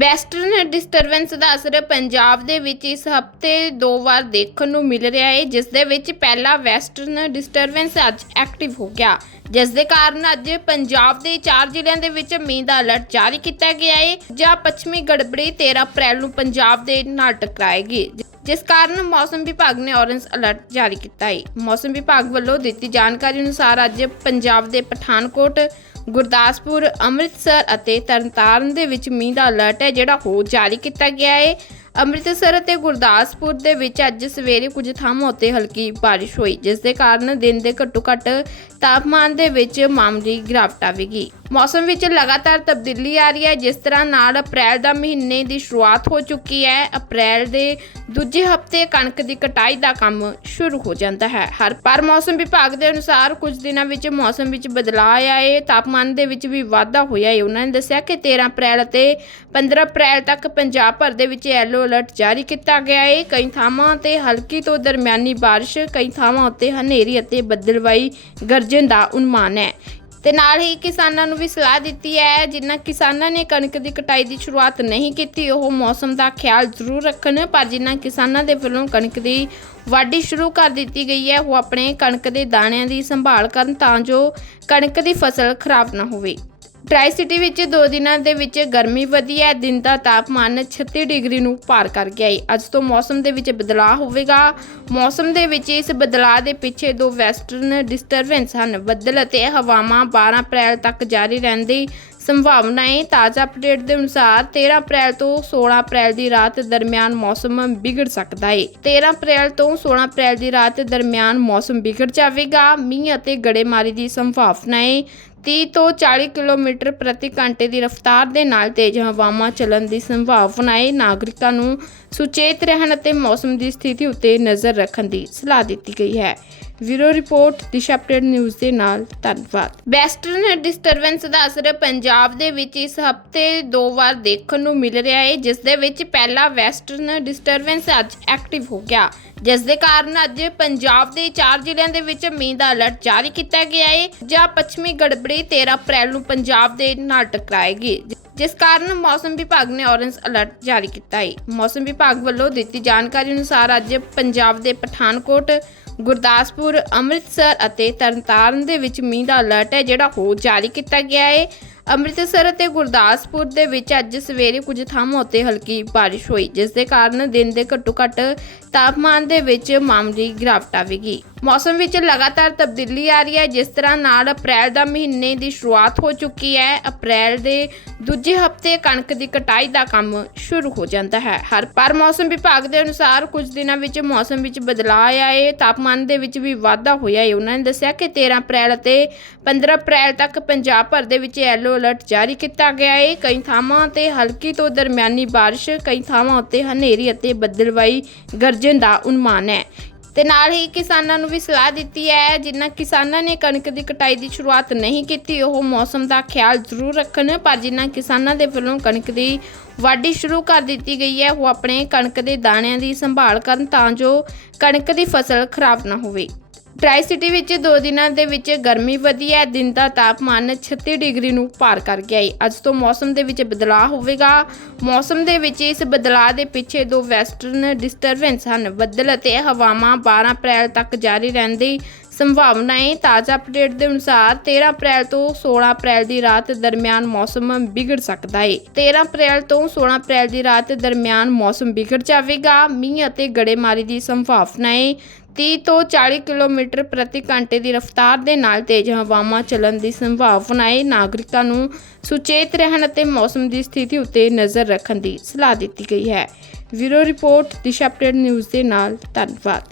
Western disturbance ਦਾ ਅਸਰ ਪੰਜਾਬ ਦੇ ਵਿੱਚ ਇਸ ਹਫ਼ਤੇ ਦੋ ਵਾਰ ਦੇਖਣ ਨੂੰ ਮਿਲ ਰਿਹਾ ਹੈ, ਜਿਸ ਦੇ ਵਿੱਚ ਪਹਿਲਾ ਵੈਸਟਰਨ ਡਿਸਟਰਬੈਂਸ ਅੱਜ ਐਕਟਿਵ ਹੋ ਗਿਆ। ਜਿਸ ਦੇ ਕਾਰਨ ਅੱਜ ਪੰਜਾਬ ਦੇ ਚਾਰ ਜ਼ਿਲ੍ਹਿਆਂ ਦੇ ਵਿੱਚ ਮੀਂਹ ਦਾ ਅਲਰਟ ਜਾਰੀ ਕੀਤਾ ਗਿਆ ਹੈ, ਜਾਂ ਪੱਛਮੀ ਗੜਬੜੀ 13 ਅਪ੍ਰੈਲ ਨੂੰ ਪੰਜਾਬ ਦੇ ਨਾਲ ਟਕਰਾਏਗੀ। ਜਿਸ ਕਾਰਨ ਮੌਸਮ ਵਿਭਾਗ ਨੇ ਔਰੰਜ ਅਲਰਟ ਜਾਰੀ ਕੀਤਾ ਹੈ। ਮੌਸਮ ਵਿਭਾਗ ਵੱਲੋਂ ਦਿੱਤੀ ਜਾਣਕਾਰੀ ਅਨੁਸਾਰ ਅੱਜ ਪੰਜਾਬ ਦੇ ਪਠਾਨਕੋਟ ਗੁਰਦਾਸਪੁਰ, ਅੰਮ੍ਰਿਤਸਰ ਅਤੇ ਤਰਨਤਾਰਨ ਦੇ ਵਿੱਚ ਮੀਂਹ ਦਾ ਅਲਰਟ ਹੈ, ਜਿਹੜਾ ਹੋ ਜਾਰੀ ਕੀਤਾ ਗਿਆ ਹੈ ਅੰਮ੍ਰਿਤਸਰ ਅਤੇ ਗੁਰਦਾਸਪੁਰ ਦੇ ਵਿੱਚ ਅੱਜ ਸਵੇਰੇ ਕੁਝ ਥਾਵਾਂ ਉੱਤੇ ਹਲਕੀ ਬਾਰਿਸ਼ ਹੋਈ, ਜਿਸ ਦੇ ਕਾਰਨ ਦਿਨ ਦੇ ਘੱਟੋ ਘੱਟ ਤਾਪਮਾਨ ਦੇ ਵਿੱਚ ਮਾਮੂਲੀ ਗਿਰਾਵਟ ਆਵੇਗੀ। ਮੌਸਮ ਵਿੱਚ ਲਗਾਤਾਰ ਤਬਦੀਲੀ ਆ ਰਹੀ ਹੈ, ਜਿਸ ਤਰ੍ਹਾਂ ਨਾਲ ਅਪ੍ਰੈਲ ਦਾ ਮਹੀਨੇ ਦੀ ਸ਼ੁਰੂਆਤ ਹੋ ਚੁੱਕੀ ਹੈ। ਅਪ੍ਰੈਲ ਦੇ ਦੂਜੇ ਹਫ਼ਤੇ ਕਣਕ ਦੀ ਕਟਾਈ ਦਾ ਕੰਮ ਸ਼ੁਰੂ ਹੋ ਜਾਂਦਾ ਹੈ। ਹਰ ਪਰ ਮੌਸਮ ਵਿਭਾਗ ਦੇ ਅਨੁਸਾਰ ਕੁਝ ਦਿਨਾਂ ਵਿੱਚ ਮੌਸਮ ਵਿੱਚ ਬਦਲਾਅ ਆਇਆ ਹੈ। ਤਾਪਮਾਨ ਦੇ ਵਿੱਚ ਵੀ ਵਾਧਾ ਹੋਇਆ ਹੈ। ਉਹਨਾਂ ਨੇ ਦੱਸਿਆ ਕਿ 13 ਅਪ੍ਰੈਲ ਅਤੇ 15 ਅਪ੍ਰੈਲ ਤੱਕ ਪੰਜਾਬ ਭਰ ਦੇ ਵਿੱਚ ਯੈਲੋ ਅਲਰਟ ਜਾਰੀ ਕੀਤਾ ਗਿਆ ਹੈ। ਕਈ ਥਾਵਾਂ ਤੇ ਹਲਕੀ ਤੋਂ ਦਰਮਿਆਨੀ ਬਾਰਿਸ਼, ਕਈ ਥਾਵਾਂ ਉੱਤੇ ਹਨੇਰੀ ਅਤੇ ਬੱਦਲਵਾਈ ਗਰਜਣ ਦਾ ਅਨੁਮਾਨ ਹੈ। ਤੇ ਨਾਲ ਹੀ ਕਿਸਾਨਾਂ ਨੂੰ ਵੀ ਸਲਾਹ ਦਿੱਤੀ ਹੈ ਜਿਨ੍ਹਾਂ ਕਿਸਾਨਾਂ ਨੇ ਕਣਕ ਦੀ ਕਟਾਈ ਦੀ ਸ਼ੁਰੂਆਤ ਨਹੀਂ ਕੀਤੀ, ਉਹ ਮੌਸਮ ਦਾ ਖਿਆਲ ਜ਼ਰੂਰ ਰੱਖਣ, ਪਰ ਜਿਨ੍ਹਾਂ ਕਿਸਾਨਾਂ ਦੇ ਵੱਲੋਂ ਕਣਕ ਦੀ ਵਾਢੀ ਸ਼ੁਰੂ ਕਰ ਦਿੱਤੀ ਗਈ ਹੈ, ਉਹ ਆਪਣੇ ਕਣਕ ਦੇ ਦਾਣਿਆਂ ਦੀ ਸੰਭਾਲ ਕਰਨ ਤਾਂ ਜੋ ਕਣਕ ਦੀ ਫਸਲ ਖਰਾਬ ਨਾ ਹੋਵੇ। ਟ੍ਰਾਈ ਸਿਟੀ ਵਿੱਚ ਦੋ ਦਿਨਾਂ ਦੇ ਵਿੱਚ ਗਰਮੀ ਵਧੀ ਹੈ। ਦਿਨ ਦਾ ਤਾਪਮਾਨ 36 ਡਿਗਰੀ ਨੂੰ ਪਾਰ ਕਰ ਗਿਆ ਹੈ ਅੱਜ ਤੋਂ ਮੌਸਮ ਦੇ ਵਿੱਚ ਬਦਲਾਅ ਹੋਵੇਗਾ। ਮੌਸਮ ਦੇ ਵਿੱਚ ਇਸ ਬਦਲਾਅ ਦੇ ਪਿੱਛੇ ਦੋ ਵੈਸਟਰਨ ਡਿਸਟਰਬੈਂਸ ਹਨ। ਬੱਦਲ ਅਤੇ ਹਵਾਵਾਂ 12 ਅਪ੍ਰੈਲ ਤੱਕ ਜਾਰੀ ਰਹਿਣ ਦੀ ਸੰਭਾਵਨਾ ਹੈ ਤਾਜ਼ਾ ਅਪਡੇਟ ਦੇ ਅਨੁਸਾਰ 13 ਅਪ੍ਰੈਲ ਤੋਂ 16 ਅਪ੍ਰੈਲ ਦੀ ਰਾਤ ਦਰਮਿਆਨ ਮੌਸਮ ਵਿਗੜ ਸਕਦਾ ਹੈ 13 ਅਪ੍ਰੈਲ ਤੋਂ 16 ਅਪ੍ਰੈਲ ਦੀ ਰਾਤ ਦਰਮਿਆਨ ਮੌਸਮ ਵਿਗੜ ਜਾਵੇਗਾ। ਮੀਂਹ ਅਤੇ ਗੜੇਮਾਰੀ ਦੀ ਸੰਭਾਵਨਾ ਹੈ 30 ਤੋਂ 40 ਕਿਲੋਮੀਟਰ ਪ੍ਰਤੀ ਘੰਟੇ ਦੀ ਰਫ਼ਤਾਰ ਦੇ ਨਾਲ ਤੇਜ਼ ਹਵਾਵਾਂ ਚੱਲਣ ਦੀ ਸੰਭਾਵਨਾ ਹੈ। ਨਾਗਰਿਕਾਂ ਨੂੰ ਸੁਚੇਤ ਰਹਿਣ ਅਤੇ ਮੌਸਮ ਦੀ ਸਥਿਤੀ ਉੱਤੇ ਨਜ਼ਰ ਰੱਖਣ ਦੀ ਸਲਾਹ ਦਿੱਤੀ ਗਈ ਹੈ। ਵੀਰੋ ਰਿਪੋਰਟ, ਦਿਸ਼ਾ ਅਪਡੇਟ ਨਿਊਜ਼ ਦੇ ਨਾਲ ਧੰਨਵਾਦ। ਵੈਸਟਰਨ ਡਿਸਟਰਬੈਂਸ ਦਾ ਅਸਰ ਪੰਜਾਬ ਦੇ ਵਿੱਚ ਇਸ ਹਫ਼ਤੇ ਦੋ ਵਾਰ ਦੇਖਣ ਨੂੰ ਮਿਲ ਰਿਹਾ ਹੈ, ਜਿਸ ਦੇ ਵਿੱਚ ਪਹਿਲਾ ਵੈਸਟਰਨ ਡਿਸਟਰਬੈਂਸ ਅੱਜ ਐਕਟਿਵ ਹੋ ਗਿਆ। ਜਿਸ ਦੇ ਕਾਰਨ ਅੱਜ ਪੰਜਾਬ ਦੇ ਚਾਰ ਜ਼ਿਲ੍ਹਿਆਂ ਦੇ ਵਿੱਚ ਮੀਂਹ ਦਾ ਅਲਰਟ ਜਾਰੀ ਕੀਤਾ ਗਿਆ ਹੈ ਜਾਂ ਪੱਛਮੀ ਗੜਬੜੀ 13 ਅਪ੍ਰੈਲ ਨੂੰ ਪੰਜਾਬ ਦੇ ਨਾਲ ਟਕਰਾਏਗੀ। ਜਿਸ ਕਾਰਨ ਮੌਸਮ ਵਿਭਾਗ ਨੇ ਔਰੰਜ ਅਲਰਟ ਜਾਰੀ ਕੀਤਾ ਹੈ ਮੌਸਮ ਵਿਭਾਗ ਵੱਲੋਂ ਦਿੱਤੀ ਜਾਣਕਾਰੀ ਅਨੁਸਾਰ ਅੱਜ ਪੰਜਾਬ ਦੇ ਪਠਾਨਕੋਟ, ਗੁਰਦਾਸਪੁਰ, ਅੰਮ੍ਰਿਤਸਰ ਅਤੇ ਤਰਨਤਾਰਨ ਦੇ ਵਿੱਚ ਮੀਂਹ ਦਾ ਅਲਰਟ ਹੈ, ਜਿਹੜਾ ਹੋ ਜਾਰੀ ਕੀਤਾ ਗਿਆ ਹੈ ਅੰਮ੍ਰਿਤਸਰ ਅਤੇ ਗੁਰਦਾਸਪੁਰ ਦੇ ਵਿੱਚ ਅੱਜ ਸਵੇਰੇ ਕੁਝ ਥਾਵਾਂ ਉੱਤੇ ਹਲਕੀ ਬਾਰਿਸ਼ ਹੋਈ, ਜਿਸ ਦੇ ਕਾਰਨ ਦਿਨ ਦੇ ਘੱਟੋ ਘੱਟ ਤਾਪਮਾਨ ਦੇ ਵਿੱਚ ਮਾਮੂਲੀ ਗਿਰਾਵਟ ਆਵੇਗੀ। ਮੌਸਮ ਵਿੱਚ ਲਗਾਤਾਰ ਤਬਦੀਲੀ ਆ ਰਹੀ ਹੈ, ਜਿਸ ਤਰ੍ਹਾਂ ਨਾਲ ਅਪ੍ਰੈਲ ਦਾ ਮਹੀਨੇ ਦੀ ਸ਼ੁਰੂਆਤ ਹੋ ਚੁੱਕੀ ਹੈ। ਅਪ੍ਰੈਲ ਦੇ ਦੂਜੇ ਹਫ਼ਤੇ ਕਣਕ ਦੀ ਕਟਾਈ ਦਾ ਕੰਮ ਸ਼ੁਰੂ ਹੋ ਜਾਂਦਾ ਹੈ। ਹਰ ਪਰ ਮੌਸਮ ਵਿਭਾਗ ਦੇ ਅਨੁਸਾਰ ਕੁਝ ਦਿਨਾਂ ਵਿੱਚ ਮੌਸਮ ਵਿੱਚ ਬਦਲਾਅ ਆਇਆ ਹੈ। ਤਾਪਮਾਨ ਦੇ ਵਿੱਚ ਵੀ ਵਾਧਾ ਹੋਇਆ ਹੈ। ਉਹਨਾਂ ਨੇ ਦੱਸਿਆ ਕਿ 13 ਅਪ੍ਰੈਲ ਅਤੇ 15 ਅਪ੍ਰੈਲ ਤੱਕ ਪੰਜਾਬ ਭਰ ਦੇ ਵਿੱਚ ਯੈਲੋ ਅਲਰਟ ਜਾਰੀ ਕੀਤਾ ਗਿਆ ਹੈ ਕਈ ਥਾਵਾਂ ਤੇ ਹਲਕੀ ਤੋਂ ਦਰਮਿਆਨੀ ਬਾਰਿਸ਼, ਕਈ ਥਾਵਾਂ ਉੱਤੇ ਹਨੇਰੀ ਅਤੇ ਬੱਦਲਵਾਈ ਗਰਜਣ ਦਾ ਅਨੁਮਾਨ ਹੈ। ਤੇ ਨਾਲ ਹੀ ਕਿਸਾਨਾਂ ਨੂੰ ਵੀ ਸਲਾਹ ਦਿੱਤੀ ਹੈ ਜਿਨ੍ਹਾਂ ਕਿਸਾਨਾਂ ਨੇ ਕਣਕ ਦੀ ਕਟਾਈ ਦੀ ਸ਼ੁਰੂਆਤ ਨਹੀਂ ਕੀਤੀ, ਉਹ ਮੌਸਮ ਦਾ ਖਿਆਲ ਜ਼ਰੂਰ ਰੱਖਣ। ਪਰ ਜਿਨ੍ਹਾਂ ਕਿਸਾਨਾਂ ਦੇ ਵੱਲੋਂ ਕਣਕ ਦੀ ਵਾਢੀ ਸ਼ੁਰੂ ਕਰ ਦਿੱਤੀ ਗਈ ਹੈ, ਉਹ ਆਪਣੇ ਕਣਕ ਦੇ ਦਾਣਿਆਂ ਦੀ ਸੰਭਾਲ ਕਰਨ ਤਾਂ ਜੋ ਕਣਕ ਦੀ ਫਸਲ ਖਰਾਬ ਨਾ ਹੋਵੇ। ਟ੍ਰਾਈ ਸਿਟੀ ਵਿੱਚ ਦੋ ਦਿਨਾਂ ਦੇ ਵਿੱਚ ਗਰਮੀ ਵਧੀ ਹੈ। ਦਿਨ ਦਾ ਤਾਪਮਾਨ 36 ਡਿਗਰੀ ਨੂੰ ਪਾਰ ਕਰ ਗਿਆ ਹੈ। ਅੱਜ ਤੋਂ ਮੌਸਮ ਦੇ ਵਿੱਚ ਬਦਲਾਅ ਹੋਵੇਗਾ। ਮੌਸਮ ਦੇ ਵਿੱਚ ਇਸ ਬਦਲਾਅ ਦੇ ਪਿੱਛੇ ਦੋ ਵੈਸਟਰਨ ਡਿਸਟਰਬੈਂਸ ਹਨ। ਬੱਦਲ ਅਤੇ ਹਵਾਵਾਂ 12 ਅਪ੍ਰੈਲ ਤੱਕ ਜਾਰੀ ਰਹਿਣ ਦੀ ਸੰਭਾਵਨਾ ਹੈ। ਤਾਜ਼ਾ ਅਪਡੇਟ ਦੇ ਅਨੁਸਾਰ 13 ਅਪ੍ਰੈਲ ਤੋਂ 16 ਅਪ੍ਰੈਲ ਦੀ ਰਾਤ ਦਰਮਿਆਨ ਮੌਸਮ ਵਿਗੜ ਸਕਦਾ ਹੈ। 13 ਅਪ੍ਰੈਲ ਤੋਂ 16 ਅਪ੍ਰੈਲ ਦੀ ਰਾਤ ਦਰਮਿਆਨ ਮੌਸਮ ਵਿਗੜ ਜਾਵੇਗਾ। ਮੀਂਹ ਅਤੇ ਗੜੇਮਾਰੀ ਦੀ ਸੰਭਾਵਨਾ ਹੈ। 30 ਤੋਂ 40 ਕਿਲੋਮੀਟਰ ਪ੍ਰਤੀ ਘੰਟੇ ਦੀ ਰਫ਼ਤਾਰ ਦੇ ਨਾਲ ਤੇਜ਼ ਹਵਾਵਾਂ ਚੱਲਣ ਦੀ ਸੰਭਾਵਨਾ ਹੈ। ਨਾਗਰਿਕਾਂ ਨੂੰ ਸੁਚੇਤ ਰਹਿਣ ਅਤੇ ਮੌਸਮ ਦੀ ਸਥਿਤੀ ਉੱਤੇ ਨਜ਼ਰ ਰੱਖਣ ਦੀ ਸਲਾਹ ਦਿੱਤੀ ਗਈ ਹੈ। Bureau report, Disha update news ਦੇ ਨਾਲ। ਧੰਨਵਾਦ।